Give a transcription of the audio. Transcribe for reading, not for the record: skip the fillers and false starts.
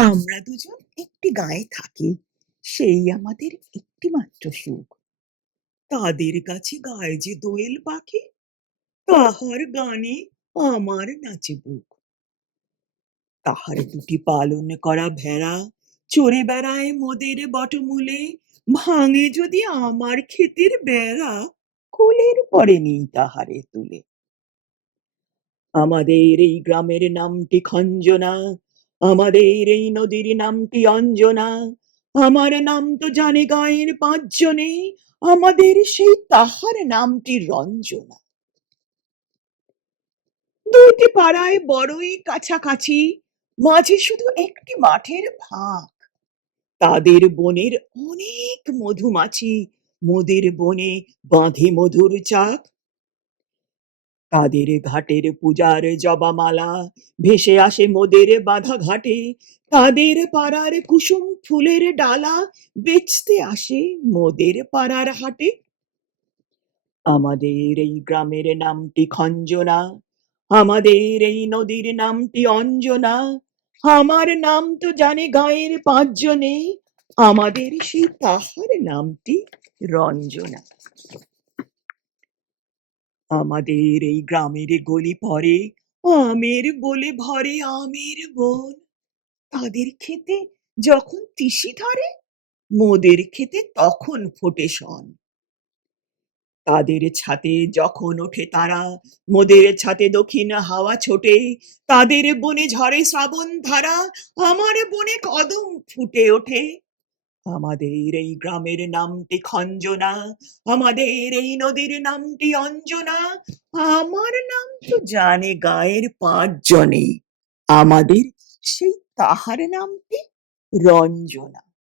আমরা দুজন একটি গাঁয়ে থাকি, সেই আমাদের একটিমাত্র সুখ। তাদের কাছে গায়ে যে দোয়েল পাখি, তাহার গানে আমার নাচে বুক। তাহার দুটি পালন করা ভেড়া চড়ে বেড়ায় মোদের বটমূলে, ভাঙে যদি আমার ক্ষেতের বেড়া, কোলের পরে নেই তাহারে তুলে। আমাদের এই গ্রামের নামটি খঞ্জনা, আমাদের এই নদীর নামটি অঞ্জনা, আমার নাম তো জানে গাঁয়ের পাঁচজনে, আমাদের সেই তাহার নামটি রঞ্জনা। দুইটি পাড়ায় বড়ই কাছাকাছি, মাঝে শুধু একটি মাঠের ফাঁক। তাদের বনের অনেক মধুমাছি, মোদের বনে বাঁধে মধুর চাক। তাদের ঘাটের পূজার জবামালা ভেসে আসে মোদের বাঁধা ঘাটে, তাদের পাড়ার কুসুম ফুলের ডালা বেচতে আসে মোদের পাড়ার হাটে। আমাদের এই গ্রামের নামটি খঞ্জনা, আমাদের এই নদীর নামটি অঞ্জনা, আমার নাম তো জানে গাঁয়ের পাঁচজনে, আমাদের সেই তাহার নামটি রঞ্জনা। আমাদের এই গ্রামের গলি পরে আমের বলে ভরে আমের বন। তাদের ক্ষেতে যখন তিসি ধরে, মোদের ক্ষেতে তখন ফোটে শন। তাদের ছাতে যখন ওঠে তারা, মোদের ছাতে দক্ষিণ হাওয়া ছোটে। তাদের বনে ঝরে শ্রাবণ ধারা, আমার বনে কদম ফুটে ওঠে। আমাদের এই গ্রামের নামটি খঞ্জনা, আমাদের এই নদীর নামটি অঞ্জনা, আমার নাম তো জানে গায়ের পাঁচজনে, আমাদের সেই তাহার নামটি রঞ্জনা।